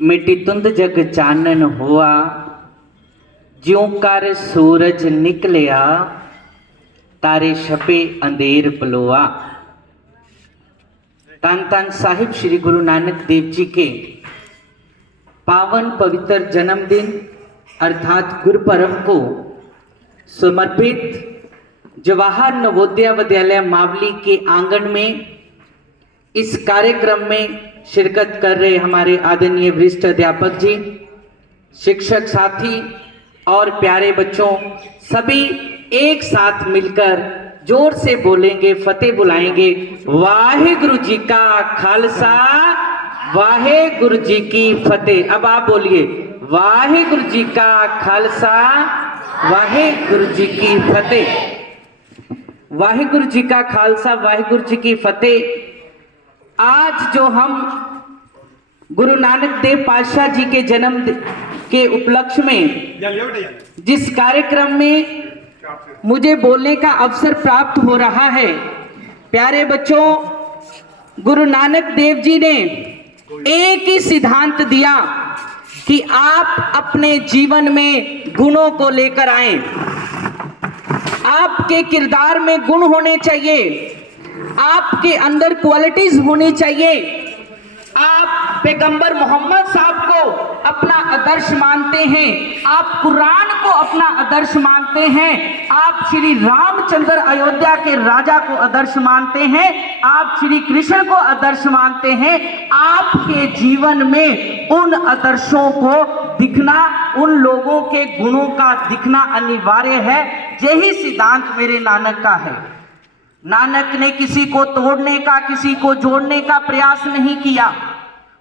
मिटी तुंद जग चानन हुआ, ज्यों कर सूरज निकलिया, तारे छपे अंधेर पलोआ। धन धन साहिब श्री गुरु नानक देव जी के पावन पवित्र जन्मदिन अर्थात गुरुपर्व को समर्पित जवाहर नवोदय विद्यालय मावली के आंगन में इस कार्यक्रम में शिरकत कर रहे हमारे आदरणीय वरिष्ठ अध्यापक जी, शिक्षक साथी और प्यारे बच्चों, सभी एक साथ मिलकर जोर से बोलेंगे, फतेह बुलाएंगे। वाहिगुरु जी का खालसा, वाहिगुरु जी की फतेह। अब आप बोलिए, वाहिगुरु जी का खालसा, वाहिगुरु जी की फतेह। वाहिगुरु जी का खालसा, वाहिगुरु जी की फतेह। आज जो हम गुरु नानक देव पातशाह जी के जन्म के उपलक्ष्य में जिस कार्यक्रम में मुझे बोलने का अवसर प्राप्त हो रहा है, प्यारे बच्चों, गुरु नानक देव जी ने एक ही सिद्धांत दिया कि आप अपने जीवन में गुणों को लेकर आए। आपके किरदार में गुण होने चाहिए, आपके अंदर क्वालिटीज होनी चाहिए। आप पैगंबर मोहम्मद साहब को अपना आदर्श मानते हैं, आप कुरान को अपना आदर्श मानते हैं, आप श्री रामचंद्र अयोध्या के राजा को आदर्श मानते हैं, आप श्री कृष्ण को आदर्श मानते हैं। आपके जीवन में उन आदर्शों को दिखना, उन लोगों के गुणों का दिखना अनिवार्य है। यही सिद्धांत मेरे नानक का है। नानक ने किसी को तोड़ने का, किसी को जोड़ने का प्रयास नहीं किया।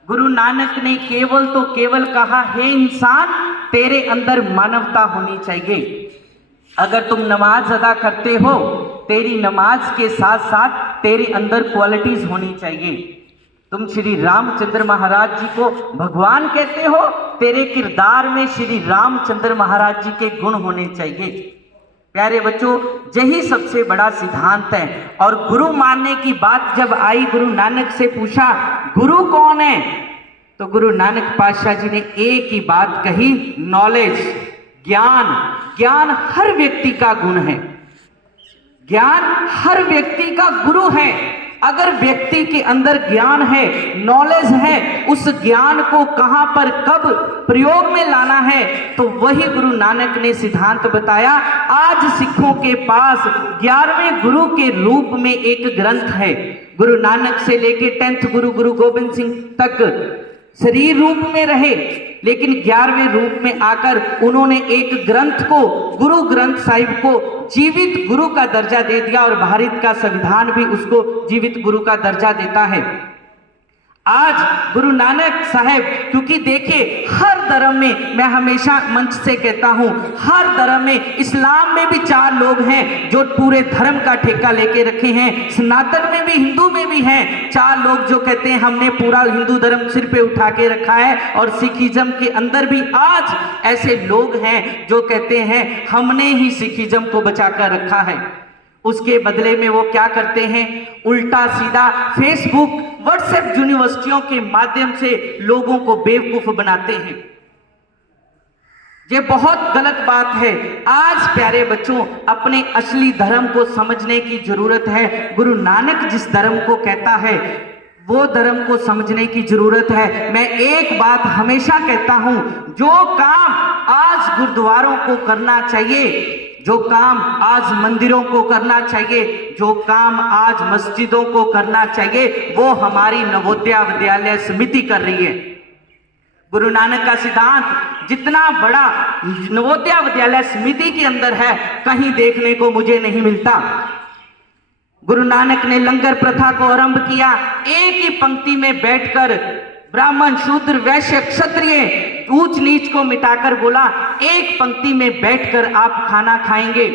गुरु नानक ने केवल तो केवल कहा, हे इंसान, तेरे अंदर मानवता होनी चाहिए। अगर तुम नमाज अदा करते हो, तेरी नमाज के साथ साथ तेरे अंदर क्वालिटीज होनी चाहिए। तुम श्री रामचंद्र महाराज जी को भगवान कहते हो, तेरे किरदार में श्री रामचंद्र महाराज जी के गुण होने चाहिए। प्यारे बच्चों, यही सबसे बड़ा सिद्धांत है। और गुरु मानने की बात जब आई, गुरु नानक से पूछा गुरु कौन है, तो गुरु नानक पातशाह जी ने एक ही बात कही, नॉलेज, ज्ञान। ज्ञान हर व्यक्ति का गुण है, ज्ञान हर व्यक्ति का गुरु है। अगर व्यक्ति के अंदर ज्ञान है, नॉलेज है, उस ज्ञान को कहां पर कब प्रयोग में लाना है, तो वही गुरु नानक ने सिद्धांत बताया। आज सिखों के पास 11वें गुरु के रूप में एक ग्रंथ है। गुरु नानक से लेके 10th गुरु, गुरु गोबिंद सिंह तक शरीर रूप में रहे, लेकिन 11वें रूप में आकर उन्होंने एक ग्रंथ को, गुरु ग्रंथ साहिब को जीवित गुरु का दर्जा दे दिया। और भारत का संविधान भी उसको जीवित गुरु का दर्जा देता है। आज गुरु नानक साहब, क्योंकि देखिए हर धर्म में, मैं हमेशा मंच से कहता हूं, हर धर्म में, इस्लाम में भी 4 लोग हैं जो पूरे धर्म का ठेका लेके रखे हैं, सनातन में भी, हिंदू में भी हैं 4 लोग जो कहते हैं हमने पूरा हिंदू धर्म सिर पे उठा के रखा है। और सिखिज्म के अंदर भी आज ऐसे लोग हैं जो कहते हैं हमने ही सिखिज्म को बचा कर रखा है। उसके बदले में वो क्या करते हैं, उल्टा सीधा फेसबुक, व्हाट्सएप यूनिवर्सिटियों के माध्यम से लोगों को बेवकूफ बनाते हैं। ये बहुत गलत बात है। आज प्यारे बच्चों, अपने असली धर्म को समझने की जरूरत है। गुरु नानक जिस धर्म को कहता है, वो धर्म को समझने की जरूरत है। मैं एक बात हमेशा कहता हूं, जो काम आज गुरुद्वारों को करना चाहिए, जो काम आज मंदिरों को करना चाहिए, जो काम आज मस्जिदों को करना चाहिए, वो हमारी नवोदय विद्यालय समिति कर रही है। गुरु नानक का सिद्धांत जितना बड़ा नवोदय विद्यालय समिति के अंदर है, कहीं देखने को मुझे नहीं मिलता। गुरु नानक ने लंगर प्रथा को आरंभ किया। एक ही पंक्ति में बैठकर ब्राह्मण, शूद्र, वैश्य, क्षत्रिय, ऊंच नीच को मिटाकर बोला, एक पंक्ति में बैठकर आप खाना खाएंगे।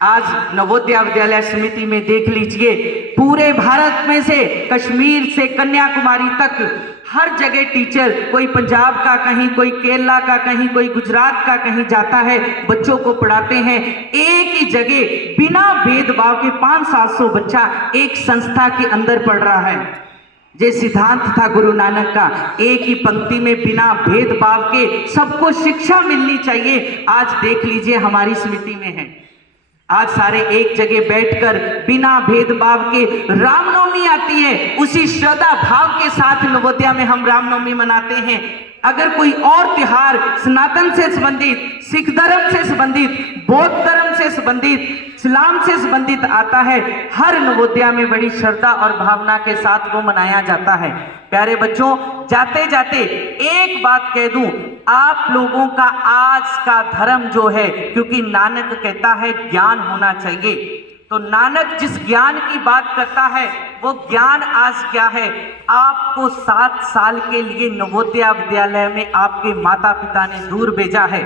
आज नवोदय विद्यालय समिति में देख लीजिए, पूरे भारत में से कश्मीर से कन्याकुमारी तक हर जगह टीचर, कोई पंजाब का कहीं, कोई केरला का कहीं, कोई गुजरात का कहीं जाता है, बच्चों को पढ़ाते हैं। एक ही जगह बिना भेदभाव के 500-700 बच्चा एक संस्था के अंदर पढ़ रहा है। जे सिद्धांत था गुरु नानक का, एक ही पंक्ति में बिना भेदभाव के सबको शिक्षा मिलनी चाहिए, आज देख लीजिए हमारी स्मृति में है। आज सारे एक जगह बैठकर बिना भेदभाव के रामनवमी आती है, उसी श्रद्धा भाव के साथ नवोदया में हम रामनवमी मनाते हैं। अगर कोई और त्योहार सनातन से संबंधित, सिख धर्म से संबंधित, बौद्ध धर्म से संबंधित, इस्लाम से संबंधित आता है, हर नवोदया में बड़ी श्रद्धा और भावना के साथ वो मनाया जाता है। प्यारे बच्चों, जाते जाते एक बात कह दूं, आप लोगों का आज का धर्म जो है, क्योंकि नानक कहता है ज्ञान होना चाहिए, तो नानक जिस ज्ञान की बात करता है वो ज्ञान आज क्या है? आपको 7 साल के लिए नवोदया विद्यालय में आपके माता पिता ने दूर भेजा है।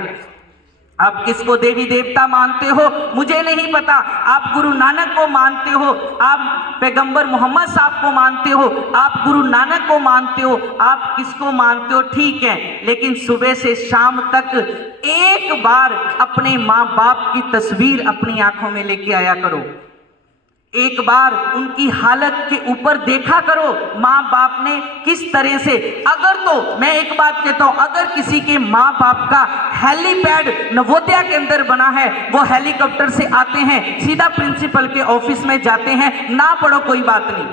आप किसको देवी देवता मानते हो मुझे नहीं पता, आप गुरु नानक को मानते हो, आप पैगंबर मोहम्मद साहब को मानते हो, आप गुरु नानक को मानते हो, आप किसको मानते हो ठीक है, लेकिन सुबह से शाम तक एक बार अपने माँ बाप की तस्वीर अपनी आंखों में लेके आया करो, एक बार उनकी हालत के ऊपर देखा करो, माँ बाप ने किस तरह से, अगर तो मैं एक बात कहता हूं, अगर किसी के माँ बाप का हेलीपैड नवोदया के अंदर बना है, वो हेलीकॉप्टर से आते हैं, सीधा प्रिंसिपल के ऑफिस में जाते हैं, ना पढ़ो कोई बात नहीं,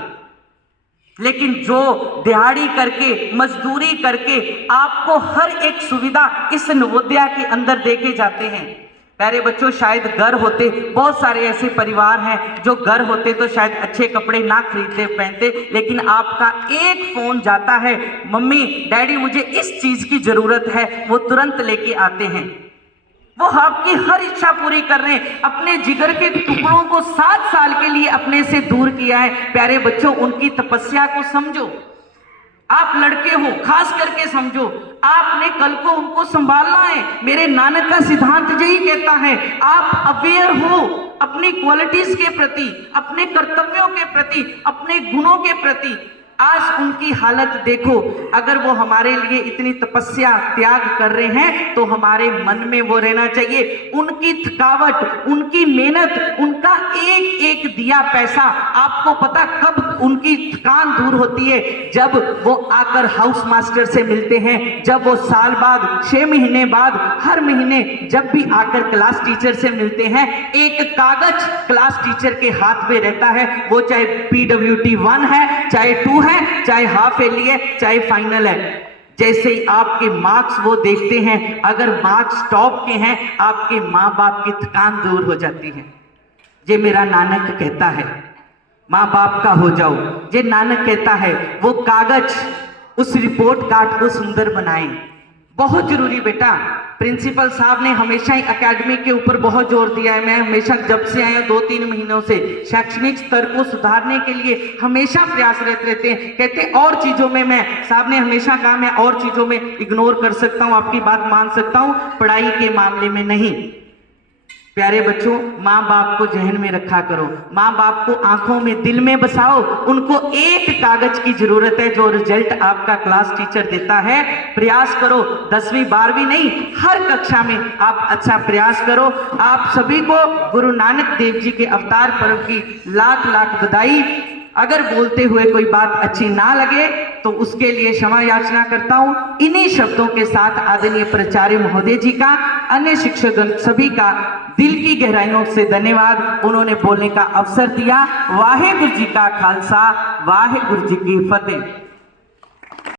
लेकिन जो दिहाड़ी करके मजदूरी करके आपको हर एक सुविधा इस नवोदया के अंदर देके जाते हैं। प्यारे बच्चों, शायद घर होते, बहुत सारे ऐसे परिवार हैं जो घर होते तो शायद अच्छे कपड़े ना खरीदते पहनते, लेकिन आपका एक फोन जाता है, मम्मी डैडी मुझे इस चीज की जरूरत है, वो तुरंत लेके आते हैं, वो आपकी हर इच्छा पूरी कर रहे हैं। अपने जिगर के टुकड़ों को 7 साल के लिए अपने से दूर किया है। प्यारे बच्चों, उनकी तपस्या को समझो, आप लड़के हो खास करके समझो, आपने कल को उनको संभालना है। मेरे नानक का सिद्धांत यही कहता है, आप अवेयर हो अपनी क्वालिटीज के प्रति, अपने कर्तव्यों के प्रति, अपने गुणों के प्रति। आज उनकी हालत देखो, अगर वो हमारे लिए इतनी तपस्या त्याग कर रहे हैं तो हमारे मन में वो रहना चाहिए, उनकी थकावट, उनकी मेहनत, उनका एक एक दिया पैसा, आपको पता कब उनकी थकान दूर होती है? जब वो आकर हाउस मास्टर से मिलते हैं, जब वो साल बाद, 6 महीने बाद, हर महीने जब भी आकर क्लास टीचर से मिलते हैं, एक कागज क्लास टीचर के हाथ में रहता है, वो चाहे PWT 1 है, चाहे 2 है, चाहे हाफ ईयरली है, चाहे फाइनल है। जैसे ही आपके मार्क्स वो देखते हैं, अगर मार्क्स टॉप के हैं, आपके माँ बाप की थकान दूर हो जाती है। ये मेरा नानक कहता है, माँ बाप का हो जाओ। ये नानक कहता है, वो कागज, उस रिपोर्ट कार्ड को सुंदर बनाएं। बहुत जरूरी बेटा, प्रिंसिपल साहब ने हमेशा ही एकेडमी के ऊपर बहुत जोर दिया है। मैं हमेशा जब से आया 2-3 महीनों से शैक्षणिक स्तर को सुधारने के लिए हमेशा प्रयासरत रहते हैं। कहते और चीजों में, मैं साहब ने हमेशा कहा मैं और चीजों में इग्नोर कर सकता हूं, आपकी बात मान सकता हूं, पढ़ाई के मामले में नहीं। प्यारे बच्चों, माँ बाप को जहन में रखा करो, माँ बाप को आंखों में, दिल में बसाओ। उनको एक कागज की जरूरत है, जो रिजल्ट आपका क्लास टीचर देता है। प्रयास करो, 10वीं 12वीं नहीं, हर कक्षा में आप अच्छा प्रयास करो। आप सभी को गुरु नानक देव जी के अवतार पर्व की लाख लाख बधाई। अगर बोलते हुए कोई बात अच्छी ना लगे तो उसके लिए क्षमा याचना करता हूं। इन्हीं शब्दों के साथ आदरणीय प्राचार्य महोदय जी का, अन्य शिक्षकगण सभी का दिल की गहराइयों से धन्यवाद, उन्होंने बोलने का अवसर दिया। वाहे गुरु जी का खालसा, वाहे गुरु जी की फतेह।